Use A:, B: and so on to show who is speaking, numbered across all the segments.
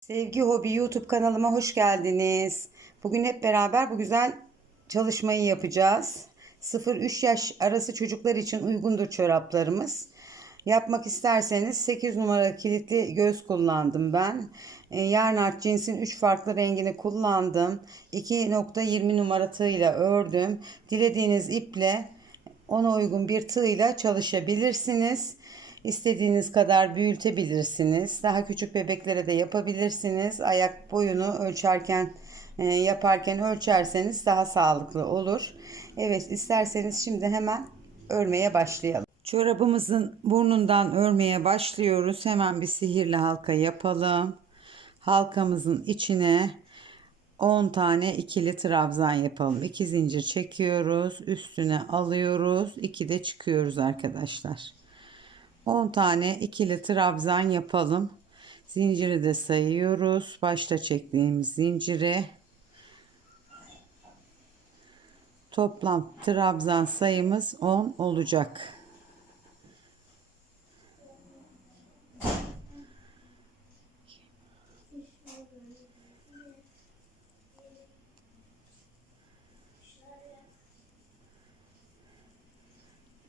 A: Sevgi Hobi YouTube kanalıma hoş geldiniz. Bugün hep beraber bu güzel çalışmayı yapacağız. 0-3 yaş arası çocuklar için uygundur çoraplarımız. Yapmak isterseniz 8 numara kilitli göz kullandım ben. E, Yarnart cinsin 3 farklı rengini kullandım. 2.20 numara tığıyla ördüm. Dilediğiniz iple ona uygun bir tığla çalışabilirsiniz. İstediğiniz kadar büyütebilirsiniz. Daha küçük bebeklere de yapabilirsiniz. Ayak boyunu ölçerken e, yaparken ölçerseniz daha sağlıklı olur. Evet isterseniz şimdi hemen örmeye başlayalım. Çorabımızın burnundan örmeye başlıyoruz. Hemen bir sihirli halka yapalım. Halkamızın içine 10 tane ikili trabzan yapalım. 2 zincir çekiyoruz. Üstüne alıyoruz. 2 de çıkıyoruz arkadaşlar. 10 tane ikili trabzan yapalım. Zinciri de sayıyoruz. Başta çektiğimiz zinciri. Toplam trabzan sayımız 10 olacak.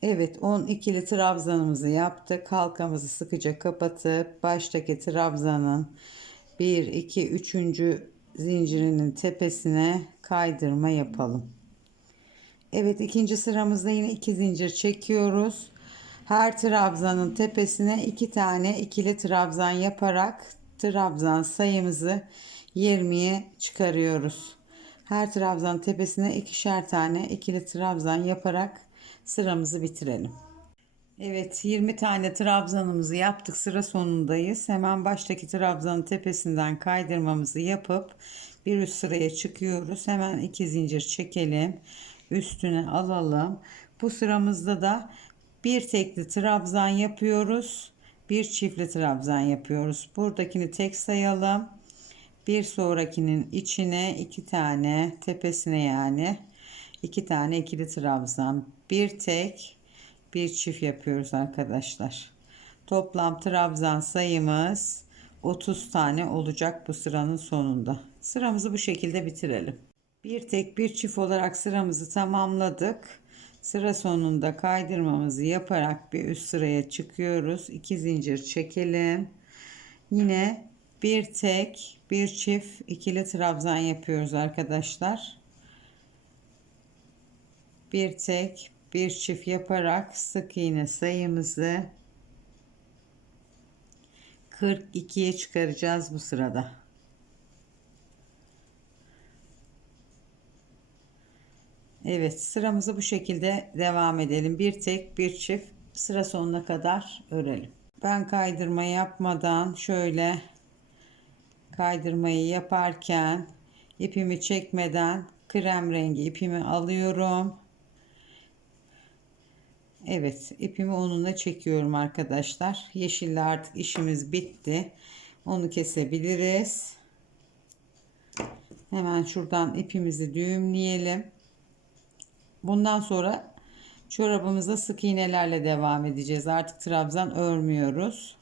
A: Evet 10 ikili trabzanımızı yaptık. Halkamızı sıkıca kapatıp baştaki trabzanın 1 2 3. zincirinin tepesine kaydırma yapalım. Evet ikinci sıramızda yine iki zincir çekiyoruz. Her trabzanın tepesine iki tane ikili trabzan yaparak trabzan sayımızı 20'ye çıkarıyoruz. Her trabzan tepesine ikişer tane ikili trabzan yaparak sıramızı bitirelim. Evet 20 tane trabzanımızı yaptık sıra sonundayız. Hemen baştaki trabzanın tepesinden kaydırmamızı yapıp bir üst sıraya çıkıyoruz. Hemen iki zincir çekelim. Üstüne alalım. Bu sıramızda da bir tekli trabzan yapıyoruz. Bir çiftli trabzan yapıyoruz. Buradakini tek sayalım. Bir sonrakinin içine iki tane tepesine yani iki tane ikili trabzan bir tek bir çift yapıyoruz arkadaşlar. Toplam trabzan sayımız 30 tane olacak bu sıranın sonunda. Sıramızı bu şekilde bitirelim. Bir tek bir çift olarak sıramızı tamamladık. Sıra sonunda kaydırmamızı yaparak bir üst sıraya çıkıyoruz. 2 zincir çekelim. Yine bir tek bir çift ikili trabzan yapıyoruz arkadaşlar. Bir tek bir çift yaparak sık iğne sayımızı 42'ye çıkaracağız bu sırada. Evet sıramızı bu şekilde devam edelim. Bir tek bir çift sıra sonuna kadar örelim. Ben kaydırma yapmadan şöyle kaydırmayı yaparken ipimi çekmeden krem rengi ipimi alıyorum. Evet ipimi onunla çekiyorum arkadaşlar. Yeşille artık işimiz bitti. Onu kesebiliriz. Hemen şuradan ipimizi düğümleyelim. Bundan sonra çorabımıza sık iğnelerle devam edeceğiz. Artık trabzan örmüyoruz.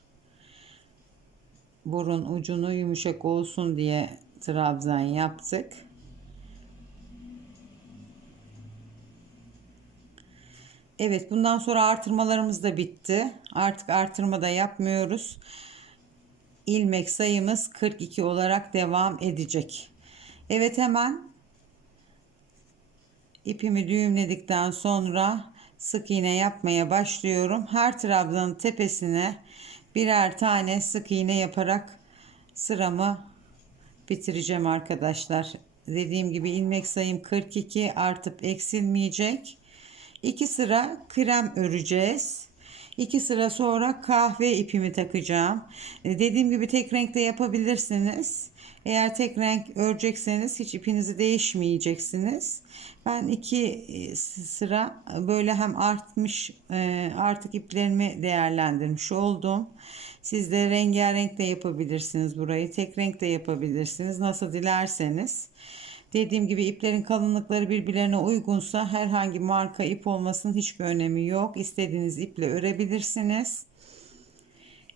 A: Burun ucunu yumuşak olsun diye trabzan yaptık. Evet bundan sonra artırmalarımız da bitti. Artık artırma da yapmıyoruz. İlmek sayımız 42 olarak devam edecek. Evet hemen ipimi düğümledikten sonra sık iğne yapmaya başlıyorum. Her trabzanın tepesine birer tane sık iğne yaparak sıramı bitireceğim arkadaşlar. Dediğim gibi ilmek sayım 42 artıp eksilmeyecek. 2 sıra krem öreceğiz. 2 sıra sonra kahve ipimi takacağım. E, dediğim gibi tek renkte yapabilirsiniz. Eğer tek renk örecekseniz hiç ipinizi değişmeyeceksiniz. Ben iki e, sıra böyle hem artmış e, artık iplerimi değerlendirmiş oldum. Siz de rengarenk de yapabilirsiniz burayı. Tek renk de yapabilirsiniz. Nasıl dilerseniz. Dediğim gibi iplerin kalınlıkları birbirlerine uygunsa herhangi marka ip olmasının hiçbir önemi yok. İstediğiniz iple örebilirsiniz.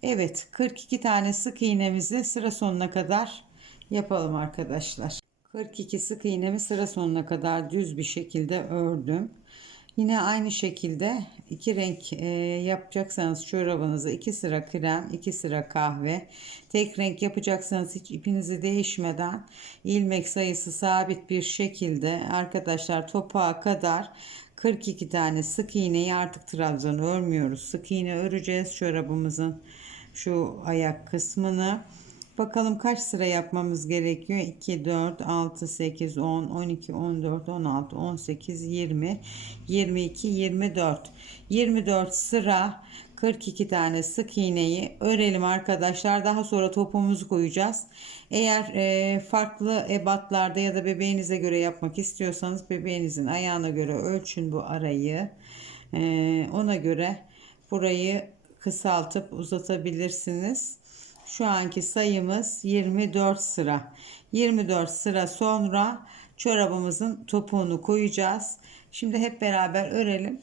A: Evet 42 tane sık iğnemizi sıra sonuna kadar yapalım arkadaşlar. 42 sık iğnemi sıra sonuna kadar düz bir şekilde ördüm. Yine aynı şekilde iki renk e, yapacaksanız çorabınızı iki sıra krem, iki sıra kahve. Tek renk yapacaksanız hiç ipinizi değişmeden ilmek sayısı sabit bir şekilde arkadaşlar topuğa kadar 42 tane sık iğneyi artık trabzan örmüyoruz. Sık iğne öreceğiz çorabımızın şu ayak kısmını. Bakalım kaç sıra yapmamız gerekiyor? 2, 4, 6, 8, 10, 12, 14, 16, 18, 20, 22, 24. 24 sıra 42 tane sık iğneyi örelim arkadaşlar. Daha sonra topumuzu koyacağız. Eğer e, farklı ebatlarda ya da bebeğinize göre yapmak istiyorsanız bebeğinizin ayağına göre ölçün bu arayı. E, ona göre burayı kısaltıp uzatabilirsiniz. Şu anki sayımız 24 sıra. 24 sıra sonra çorabımızın topuğunu koyacağız. Şimdi hep beraber örelim.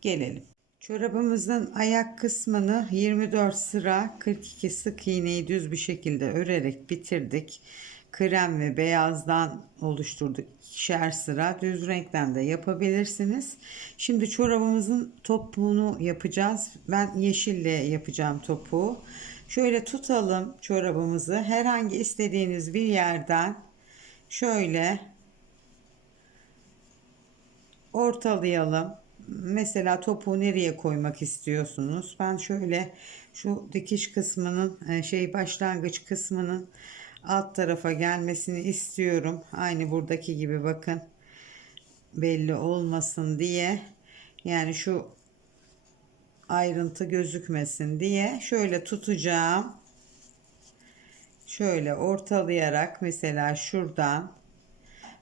A: Gelelim. Çorabımızın ayak kısmını 24 sıra 42 sık iğneyi düz bir şekilde örerek bitirdik. Krem ve beyazdan oluşturduk ikişer sıra. Düz renkten de yapabilirsiniz. Şimdi çorabımızın topuğunu yapacağız. Ben yeşille yapacağım topuğu. Şöyle tutalım çorabımızı. Herhangi istediğiniz bir yerden şöyle ortalayalım. Mesela topuğu nereye koymak istiyorsunuz? Ben şöyle şu dikiş kısmının e, şey başlangıç kısmının alt tarafa gelmesini istiyorum. Aynı buradaki gibi bakın. Belli olmasın diye. Yani şu ayrıntı gözükmesin diye şöyle tutacağım. Şöyle ortalayarak mesela şuradan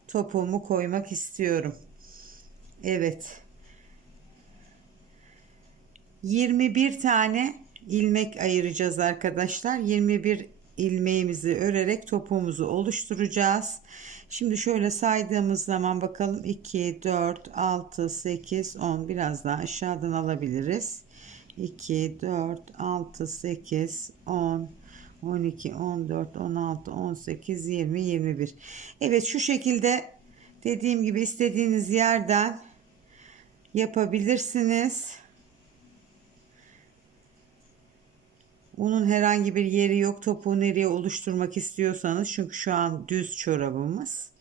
A: topuğumu koymak istiyorum. Evet. 21 tane ilmek ayıracağız arkadaşlar. 21 ilmeğimizi örerek topuğumuzu oluşturacağız. Şimdi şöyle saydığımız zaman bakalım 2, 4, 6, 8, 10 biraz daha aşağıdan alabiliriz. 2, 4, 6, 8, 10, 12, 14, 16, 18, 20, 21. Evet şu şekilde dediğim gibi istediğiniz yerden yapabilirsiniz. Bunun herhangi bir yeri yok. Topuğu nereye oluşturmak istiyorsanız. Çünkü şu an düz çorabımız.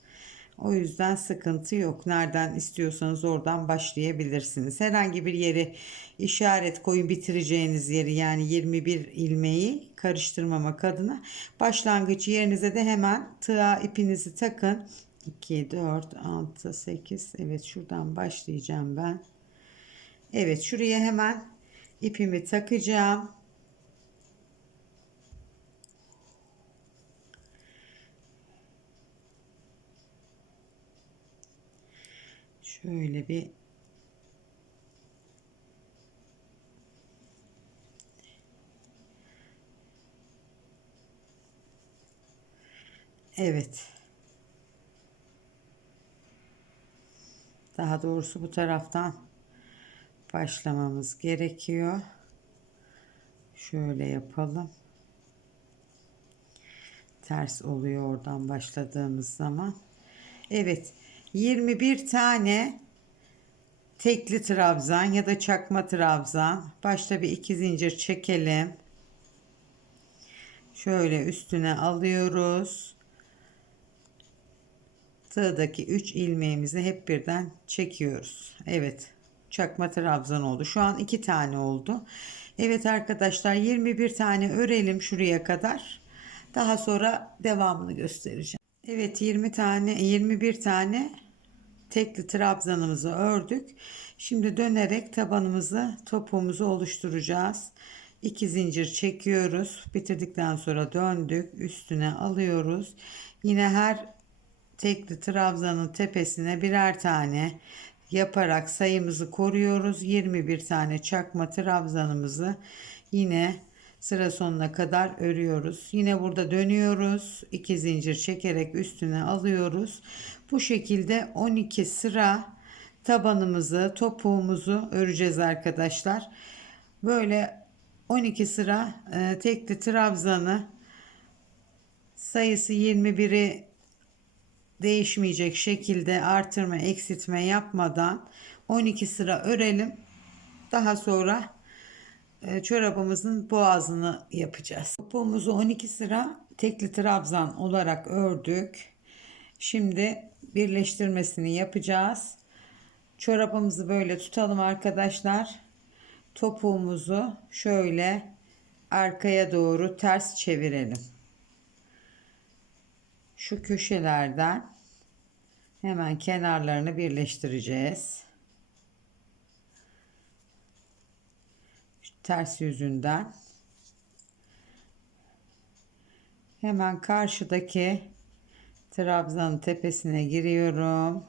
A: O yüzden sıkıntı yok. Nereden istiyorsanız oradan başlayabilirsiniz. Herhangi bir yeri işaret koyun bitireceğiniz yeri yani 21 ilmeği karıştırmamak adına başlangıç yerinize de hemen tığa ipinizi takın. 2, 4, 6, 8 evet şuradan başlayacağım ben. Evet şuraya hemen ipimi takacağım. Şöyle bir Evet. Daha doğrusu bu taraftan başlamamız gerekiyor. Şöyle yapalım. Ters oluyor oradan başladığımız zaman. Evet. 21 tane tekli trabzan ya da çakma trabzan. Başta bir iki zincir çekelim. Şöyle üstüne alıyoruz. Tığdaki 3 ilmeğimizi hep birden çekiyoruz. Evet. Çakma trabzan oldu. Şu an 2 tane oldu. Evet arkadaşlar 21 tane örelim şuraya kadar. Daha sonra devamını göstereceğim. Evet 20 tane 21 tane tekli trabzanımızı ördük. Şimdi dönerek tabanımızı topuğumuzu oluşturacağız. 2 zincir çekiyoruz. Bitirdikten sonra döndük. Üstüne alıyoruz. Yine her tekli trabzanın tepesine birer tane yaparak sayımızı koruyoruz. 21 tane çakma trabzanımızı yine sıra sonuna kadar örüyoruz. Yine burada dönüyoruz. 2 zincir çekerek üstüne alıyoruz. Bu şekilde 12 sıra tabanımızı, topuğumuzu öreceğiz arkadaşlar. Böyle 12 sıra e, tekli trabzanı sayısı 21'i değişmeyecek şekilde artırma eksiltme yapmadan 12 sıra örelim. Daha sonra çorabımızın boğazını yapacağız. Topuğumuzu 12 sıra tekli trabzan olarak ördük. Şimdi birleştirmesini yapacağız. Çorabımızı böyle tutalım arkadaşlar. Topuğumuzu şöyle arkaya doğru ters çevirelim. Şu köşelerden hemen kenarlarını birleştireceğiz. Şu ters yüzünden hemen karşıdaki trabzanın tepesine giriyorum.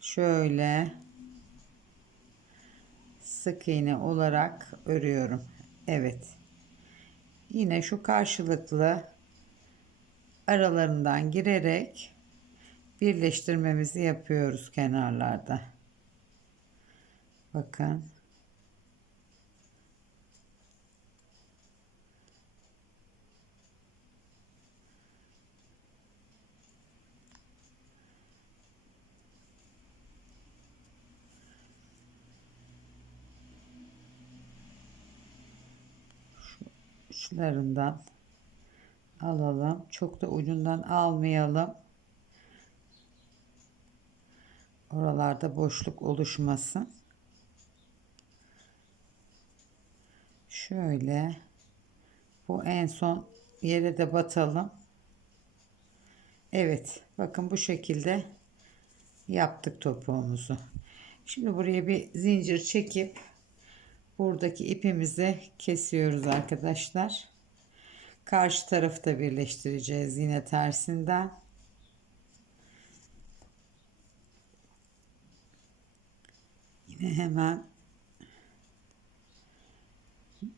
A: Şöyle sık iğne olarak örüyorum. Evet. Yine şu karşılıklı aralarından girerek birleştirmemizi yapıyoruz kenarlarda. Bakın. Uçlarından alalım. Çok da ucundan almayalım. Oralarda boşluk oluşmasın. Şöyle bu en son yere de batalım. Evet bakın bu şekilde yaptık topuğumuzu. Şimdi buraya bir zincir çekip buradaki ipimizi kesiyoruz arkadaşlar. Karşı tarafı da birleştireceğiz yine tersinden. Yine hemen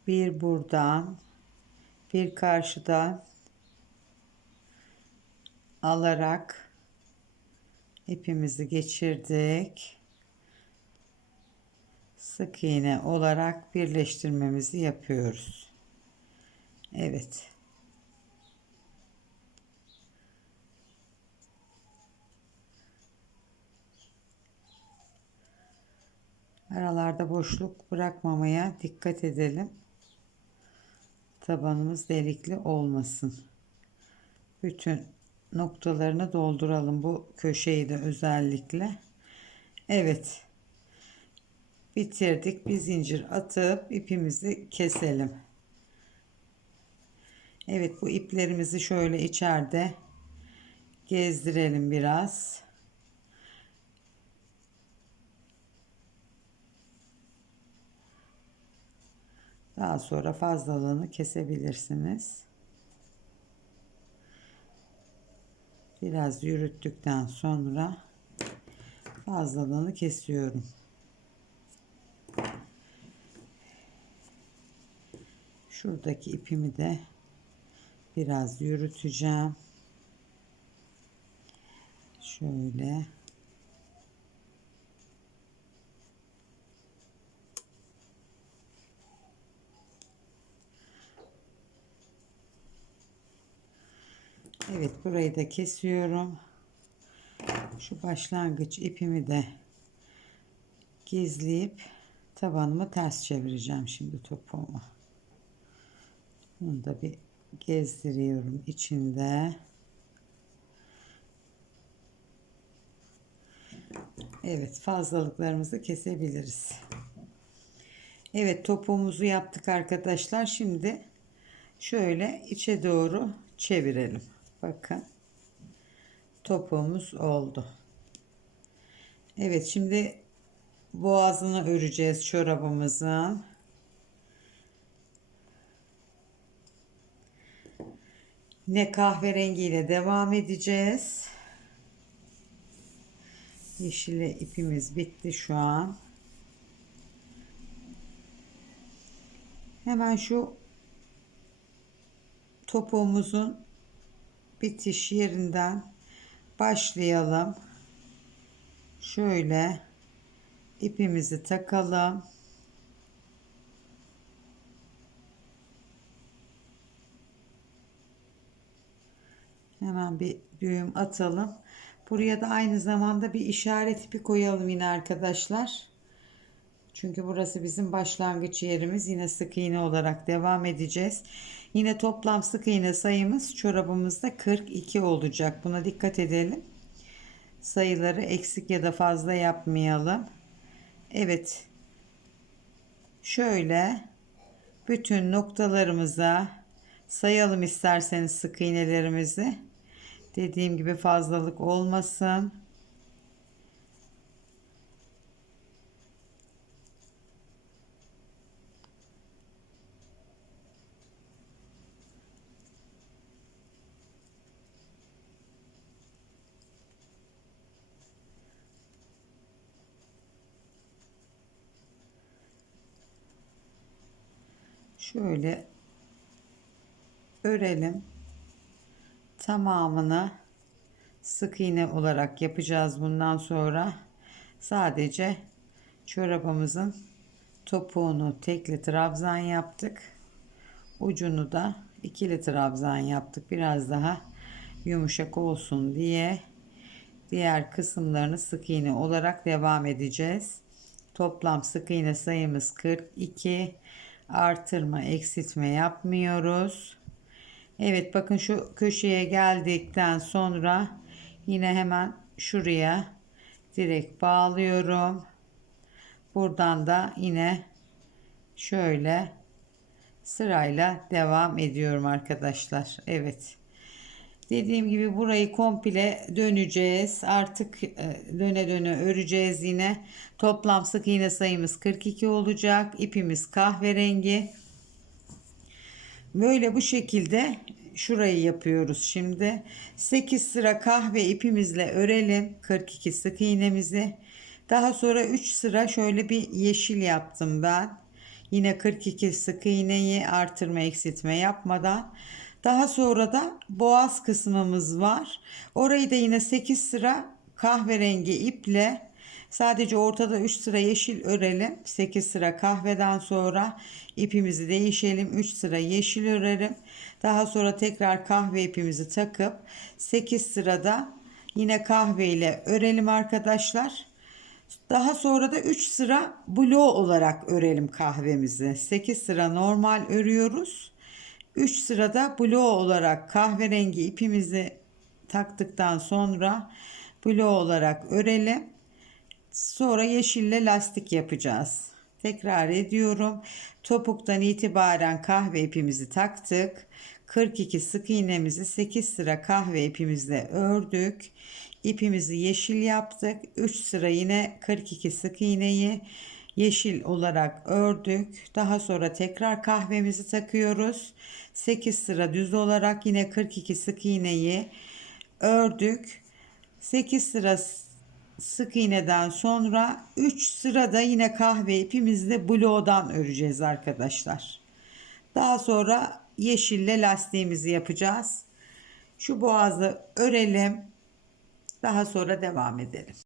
A: bir buradan bir karşıdan alarak ipimizi geçirdik. Sık iğne olarak birleştirmemizi yapıyoruz. Evet. Aralarda boşluk bırakmamaya dikkat edelim. Tabanımız delikli olmasın. Bütün noktalarını dolduralım bu köşeyi de özellikle. Evet. Bitirdik. Bir zincir atıp ipimizi keselim. Evet bu iplerimizi şöyle içeride gezdirelim biraz. Daha sonra fazlalığını kesebilirsiniz. Biraz yürüttükten sonra fazlalığını kesiyorum. Şuradaki ipimi de biraz yürüteceğim. Şöyle. Evet burayı da kesiyorum. Şu başlangıç ipimi de gizleyip tabanımı ters çevireceğim şimdi topuğumu. Bunu da bir gezdiriyorum içinde. Evet fazlalıklarımızı kesebiliriz. Evet topuğumuzu yaptık arkadaşlar. Şimdi şöyle içe doğru çevirelim. Bakın. Topuğumuz oldu. Evet şimdi boğazını öreceğiz çorabımızın. Ne kahverengiyle devam edeceğiz. Yeşile ipimiz bitti şu an. Hemen şu topuğumuzun bitiş yerinden başlayalım. Şöyle ipimizi takalım. Hemen bir düğüm atalım. Buraya da aynı zamanda bir işaret ipi koyalım yine arkadaşlar. Çünkü burası bizim başlangıç yerimiz. Yine sık iğne olarak devam edeceğiz. Yine toplam sık iğne sayımız çorabımızda 42 olacak. Buna dikkat edelim. Sayıları eksik ya da fazla yapmayalım. Evet. Şöyle bütün noktalarımıza sayalım isterseniz sık iğnelerimizi. Dediğim gibi fazlalık olmasın. Şöyle örelim. Tamamını sık iğne olarak yapacağız bundan sonra. Sadece çorabımızın topuğunu tekli trabzan yaptık. Ucunu da ikili trabzan yaptık. Biraz daha yumuşak olsun diye diğer kısımlarını sık iğne olarak devam edeceğiz. Toplam sık iğne sayımız 42. Artırma, eksiltme yapmıyoruz. Evet bakın şu köşeye geldikten sonra yine hemen şuraya direkt bağlıyorum. Buradan da yine şöyle sırayla devam ediyorum arkadaşlar. Evet. Dediğim gibi burayı komple döneceğiz. Artık e, döne döne öreceğiz yine. Toplam sık iğne sayımız 42 olacak. İpimiz kahverengi. Böyle bu şekilde şurayı yapıyoruz şimdi. 8 sıra kahve ipimizle örelim 42 sık iğnemizi. Daha sonra 3 sıra şöyle bir yeşil yaptım ben. Yine 42 sık iğneyi artırma eksiltme yapmadan. Daha sonra da boğaz kısmımız var. Orayı da yine 8 sıra kahverengi iple sadece ortada 3 sıra yeşil örelim. 8 sıra kahveden sonra ipimizi değişelim. 3 sıra yeşil örelim. Daha sonra tekrar kahve ipimizi takıp 8 sırada yine kahve ile örelim arkadaşlar. Daha sonra da 3 sıra blo olarak örelim kahvemizi. 8 sıra normal örüyoruz. 3 sırada blo olarak kahverengi ipimizi taktıktan sonra blo olarak örelim. Sonra yeşille lastik yapacağız. Tekrar ediyorum. Topuktan itibaren kahve ipimizi taktık. 42 sık iğnemizi 8 sıra kahve ipimizle ördük. İpimizi yeşil yaptık. 3 sıra yine 42 sık iğneyi yeşil olarak ördük. Daha sonra tekrar kahvemizi takıyoruz. 8 sıra düz olarak yine 42 sık iğneyi ördük. 8 sıra sık iğneden sonra 3 sırada yine kahve ipimizle bloğdan öreceğiz arkadaşlar. Daha sonra yeşille lastiğimizi yapacağız. Şu boğazı örelim. Daha sonra devam edelim.